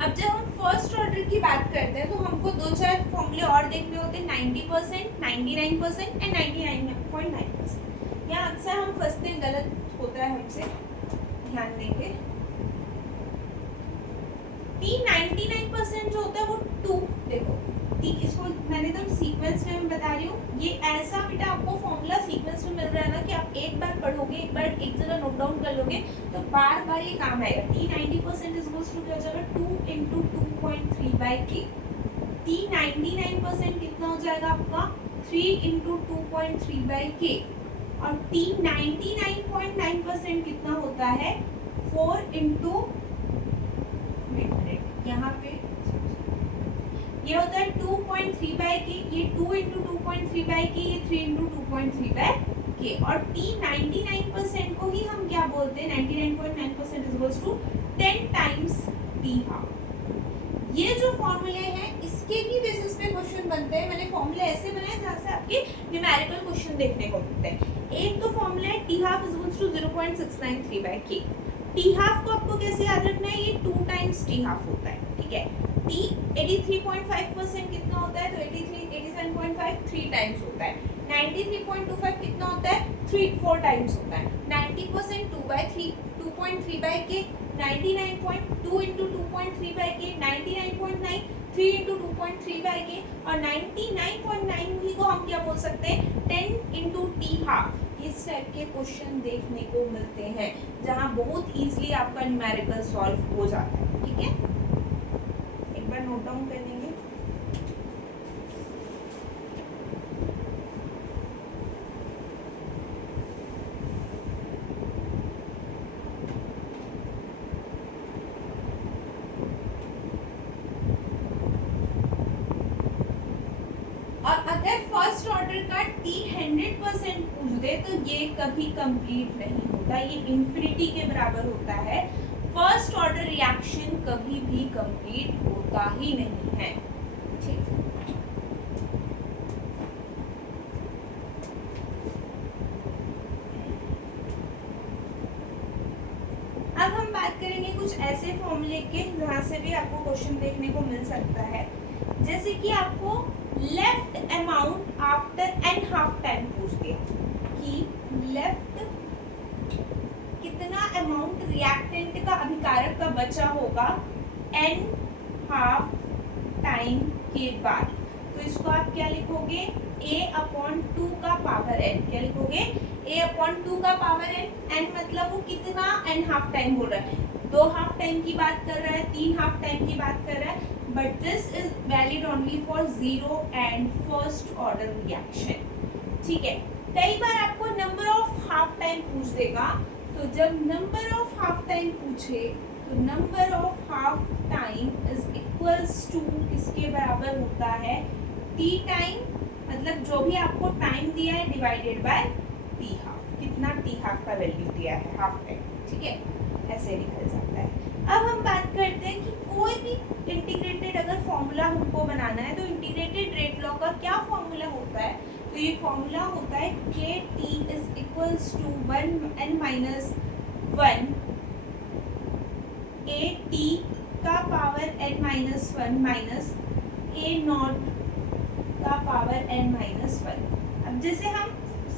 अब जब हम फर्स्ट ऑर्डर की बात करते हैं तो हमको 2-4 फॉर्मूले और देखने होते हैं, 90%, 99% एंड 99.9%। यहाँ अक्सर हम फंसते हैं, गलत होता है हमसे, ध्यान देंगे। T 99% जो होता है वो 2, देखो T, इसको मैंने तो सीक्वेंस में बता रही हूँ, ये ऐसा बेटा आपको फॉर्मूला सीक्वेंस में मिल रहा है ना कि आप एक बार पढ़ोगे, एक बार एक जगह नोट डाउन कर लोगे तो बार बार ये काम आएगा। T 90% इज इक्वल्स टू क्या हो जाएगा, 2 × 2.3/k। T 99% कितना हो जाएगा आपका, 3 × 2.3/k। और T 99.9% कितना होता है, 4 × यहाँ पे ये 2 इंटू 2.3 बाई के, ये 3 इंटू 2.3 बाई के, और t 99% को ही हम क्या बोलते हैं, 99.9% is equals to 10 times t half. ये जो फॉर्मूले हैं इसके भी बेसिस पे क्वेश्चन बनते हैं। मैंने फॉर्मूले ऐसे बनाए जहाँ से आपके न्यूमेरिकल क्वेश्चन देखने को मिलते हैं। एक तो फॉर्मूला है t half is equals to 0.693 by K. t half को आपको कैसे याद रखना है, ये 2 टाइम्स t हाफ होता है, ठीक है। t 83.5% कितना होता है, तो 87.5 3 टाइम्स होता है। 93.25 कितना होता है, 4 टाइम्स होता है। 90% 2 बाई 3 2.3 बाई के, 99.2 इंटू 2.3 बाई के, 99.9 3 इंटू 2.3 बाई के, और 99.9 ही को हम क्या बोल सकते हैं, 10 इंटू टी हाफ। इस टाइप के क्वेश्चन देखने को मिलते हैं जहां बहुत इजीली आपका न्यूमेरिकल सॉल्व हो जाता है, ठीक है। एक बार नोट डाउन कर लेंगे। फर्स्ट ऑर्डर का t 100% पूछ दे तो ये कभी कंप्लीट नहीं होता, ये इंफिनिटी के बराबर होता है। फर्स्ट ऑर्डर रिएक्शन कभी भी कंप्लीट होता ही नहीं है, ठीक। अब हम बात करेंगे कुछ ऐसे फॉर्मूले के जहां से भी आपको क्वेश्चन देखने को मिल सकता है। जैसे कि आपको left amount after n half time पूछ दिया कि लेफ्ट कितना अमाउंट रिएक्टेंट का अभिकारक का बचा होगा n हाफ टाइम के बाद। तो इसको आप क्या लिखोगे, a/2 का पावर n। क्या लिखोगे, a/2 का पावर n। n मतलब वो कितना n हाफ टाइम बोल रहा है, 2 हाफ टाइम की बात कर रहा है, 3 हाफ टाइम की बात कर रहा है, but this is valid only for 0 and first order reaction, ठीक है। कई बार आपको नंबर ऑफ हाफ टाइम पूछ देगा, तो जब नंबर ऑफ हाफ टाइम पूछे तो number of half time is equals to किसके बराबर होता है, t टाइम, मतलब जो भी आपको टाइम दिया है डिवाइडेड बाय t हाफ। कितना t हाफ का वैल्यू दिया है हाफ टाइम, ठीक है, ऐसे निकल जाता है। अब हम बात करते हैं कि कोई भी इंटीग्रेटेड अगर फॉर्मूला हमको बनाना है तो इंटीग्रेटेड रेट लॉ का क्या फॉर्मूला होता है, तो ये फॉर्मूला होता है kt is equals to 1n minus 1 at का power n minus 1 minus a naught का पावर n माइनस 1। अब जैसे हम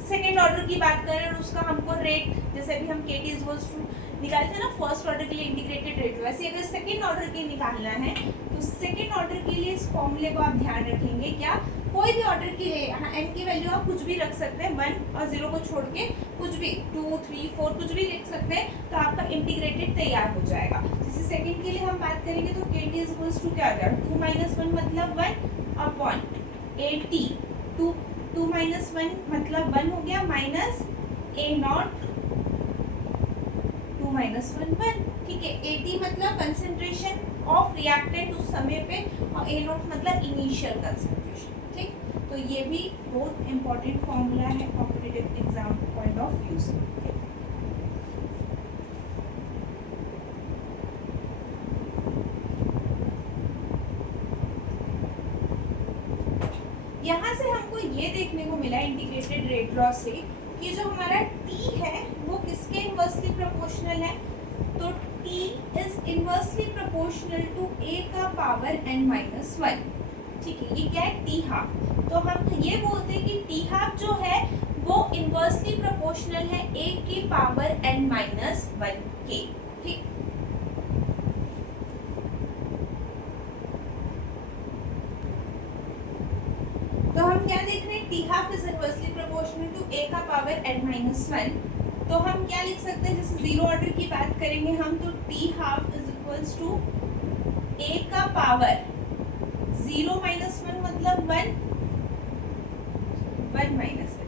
सेकेंड ऑर्डर की बात करें और उसका हमको रेट, जैसे अभी हम kt इज इक्वल्स टू निकालते हैं ना फर्स्ट ऑर्डर के लिए इंटीग्रेटेड रेट, वैसे अगर सेकंड ऑर्डर के निकालना है तो सेकंड ऑर्डर के लिए इस फॉर्मूले को आप ध्यान रखेंगे। क्या, कोई भी ऑर्डर के लिए n की वैल्यू आप कुछ भी रख सकते हैं, 1 और 0 को छोड़ के कुछ भी 2 3 4 कुछ भी लिख सकते हैं, तो आपका इंटीग्रेटेड तैयार हो जाएगा। जैसे सेकंड के लिए हम बात करेंगे तो kt इज इक्वल्स टू क्या आ जाएगा, 2 माइनस 1 मतलब 1 अपॉन at 2 माइनस 1 मतलब 1 हो गया माइनस a नॉट 2 माइनस 1 1, ठीक है। at मतलब कंसंट्रेशन ऑफ रिएक्टेंट उस समय पे, और a नॉट मतलब इनिशियल कंसंट्रेशन, ठीक। तो ये भी बहुत इंपॉर्टेंट फॉर्मूला है competitive exam point of view से। यहाँ से हमको ये देखने को मिला इंटीग्रेटेड रेट लॉ से कि जो हमारा t है वो किसके इनवर्सली प्रोपोर्शनल है, तो t is inversely proportional to a का पावर n माइनस 1, ठीक है। ये क्या है, t हाफ। तो हम ये बोलते हैं कि t हाफ जो है वो इनवर्सली प्रोपोर्शनल है a की पावर n माइनस 1 के, ठीक। तो हम क्या देख रहे हैं, t half is inversely proportional to a का पावर n माइनस 1। तो हम क्या लिख सकते हैं, जैसे जीरो ऑर्डर की बात करेंगे हम, तो t half is equals to a का पावर 0 माइनस 1 मतलब 1 माइनस 1,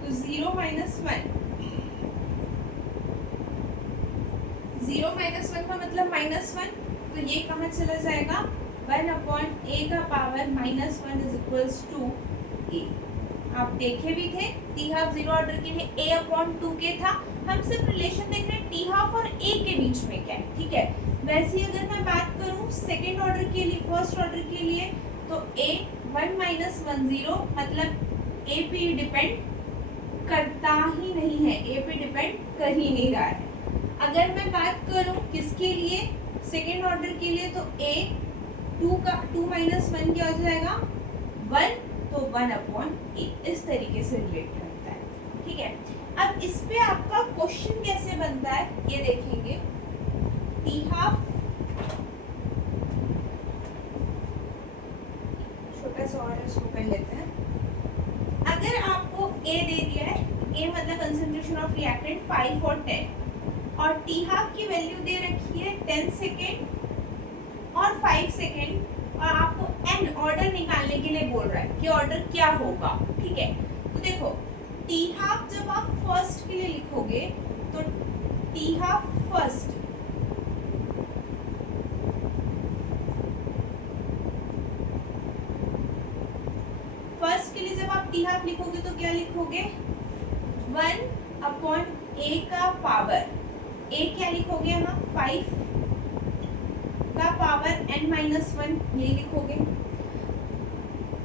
तो 0 माइनस 1 0 माइनस 1 का मतलब माइनस 1, तो ये कहाँ चला जाएगा, 1/a का power -1 is equals to a। आप देखे भी थे टी हाफ जीरो ऑर्डर के लिए a/2k था। हम सिर्फ रिलेशन देख रहे हैं टी हाफ और a के बीच में क्या है, ठीक है। वैसे ही अगर मैं बात करूं सेकेंड ऑर्डर के लिए, फर्स्ट ऑर्डर के लिए, तो a 1 - 1 0 मतलब a पे डिपेंड करता ही नहीं है, a पे डिपेंड कर ही नहीं रहा है। अगर मैं बात करूं किसके लिए, सेकेंड ऑर्डर के लिए, तो a 2 - 1 क्या हो जाएगा 1, तो 1/a इस तरीके से रिलेट करता है, ठीक है। अब इस पे आपका क्वेश्चन कैसे बनता है ये देखेंगे। टी हाफ, छोटा सा और इसको कर लेते हैं। अगर आपको a दे दिया है, a मतलब कंसंट्रेशन ऑफ रिएक्टेंट 5 और 10, और टी हाफ की वैल्यू दे रखी है 10 सेकेंड और 5 सेकेंड, और आपको n ऑर्डर निकालने के लिए बोल रहा है कि ऑर्डर क्या होगा, ठीक है। तो देखो टी हाफ जब आप फर्स्ट के लिए लिखोगे तो टी हाफ फर्स्ट के लिए जब आप टी हाफ लिखोगे तो क्या लिखोगे 1/a का पावर, a क्या लिखोगे यहाँ 5 का पावर n-1 ये लिखोगे,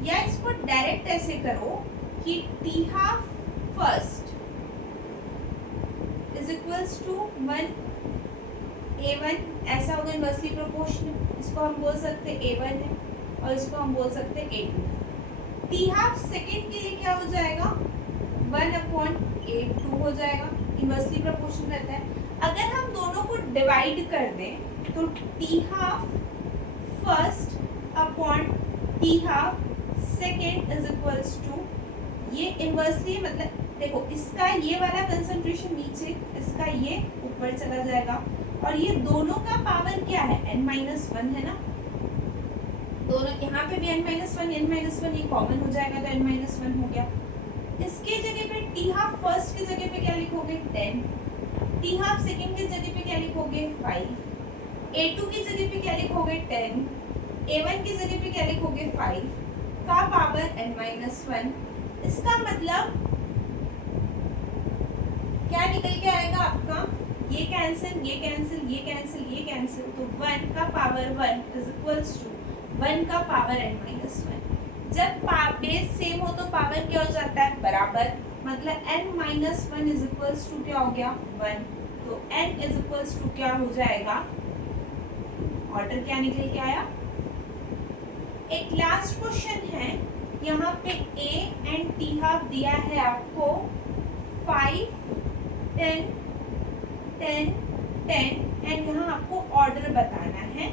या इसको डायरेक्ट ऐसे करो कि T half first is equals to 1/a1, ऐसा होगा इनवर्सली प्रोपोर्शनल। इसको हम बोल सकते हैं a1 है और इसको हम बोल सकते हैं a2। टी हाफ सेकेंड के लिए क्या हो जाएगा 1/a2 हो जाएगा, इनवर्सली प्रोपोर्शनल रहता है। अगर हम दोनों को डिवाइड कर दें तो T half first upon T half second is equals to, ये इनवर्सली मतलब देखो इसका ये वाला कंसंट्रेशन नीचे, इसका ये ऊपर चला जाएगा, और ये दोनों का पावर क्या है n-1 है ना, दोनों यहाँ पे भी n-1 ये कॉमन हो जाएगा तो n-1 हो गया। इसके जगह पे टी हाफ फर्स्ट की जगह पे क्या लिखोगे 10, टी हाफ सेकेंड की जगह पे क्या लिखोगे 5, a2 की जगह पे क्या लिखोगे 10, a1 की जगह पे क्या लिखोगे 5 का पावर n-1। इसका मतलब क्या निकल के आएगा आपका, ये कैंसिल, ये कैंसिल, ये कैंसिल, ये कैंसिल, तो 1 का पावर 1 इज इक्वल्स टू 1 का पावर n-1। जब बेस सेम हो तो पावर क्या हो जाता है बराबर, मतलब n-1 इज इक्वल्स टू क्या हो गया 1, तो n इज इक्वल्स टू क्या हो जाएगा, ऑर्डर क्या निकल के आया। एक लास्ट क्वेश्चन है, यहाँ पे a एंड टी हाफ दिया है आपको 5, 10, 10, 10 एंड यहाँ आपको ऑर्डर बताना है।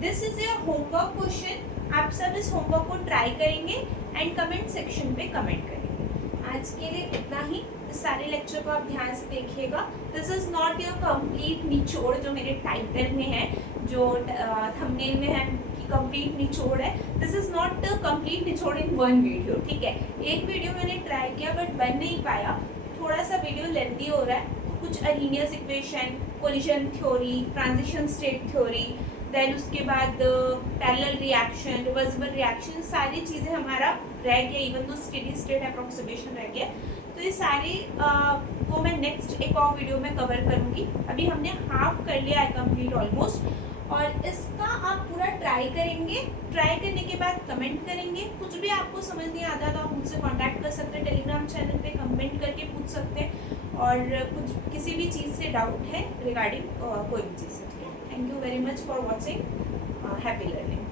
This is a homework question, आप सब इस होमवर्क को ट्राई करेंगे एंड कमेंट सेक्शन पे कमेंट करेंगे। आज के लिए इतना ही, इस सारे लेक्चर को आप ध्यान से देखिएगा। This is not your complete निचोड़ जो मेरे टाइटल में है, जो थंबनेल में है कि कंप्लीट निचोड़ है। दिस इज नॉट कंप्लीट निचोड़ इन वन वीडियो, ठीक है। एक वीडियो मैंने ट्राई किया बट बन नहीं पाया, थोड़ा सा वीडियो लेंथी हो रहा है। कुछ Arrhenius equation, collision theory, transition state theory, then उसके बाद पैरेलल रिएक्शन, रिवर्सिबल रिएक्शन, सारी चीज़ें हमारा रह गया, इवन तो स्टेडी स्टेट अप्रोक्सीमेशन रह गया। तो ये सारी को मैं नेक्स्ट एक और वीडियो में कवर करूँगी। अभी हमने हाफ कर लिया है कंप्लीट ऑलमोस्ट, और इसका आप पूरा ट्राई करेंगे। ट्राई करने के बाद कमेंट करेंगे। कुछ भी आपको समझ नहीं आता तो आप मुझसे कांटेक्ट कर सकते हैं, टेलीग्राम चैनल पे कमेंट करके पूछ सकते हैं, और कुछ किसी भी चीज़ से डाउट है रिगार्डिंग कोई भी चीज़ से, ठीक है। Thank you very much for watching, happy learning.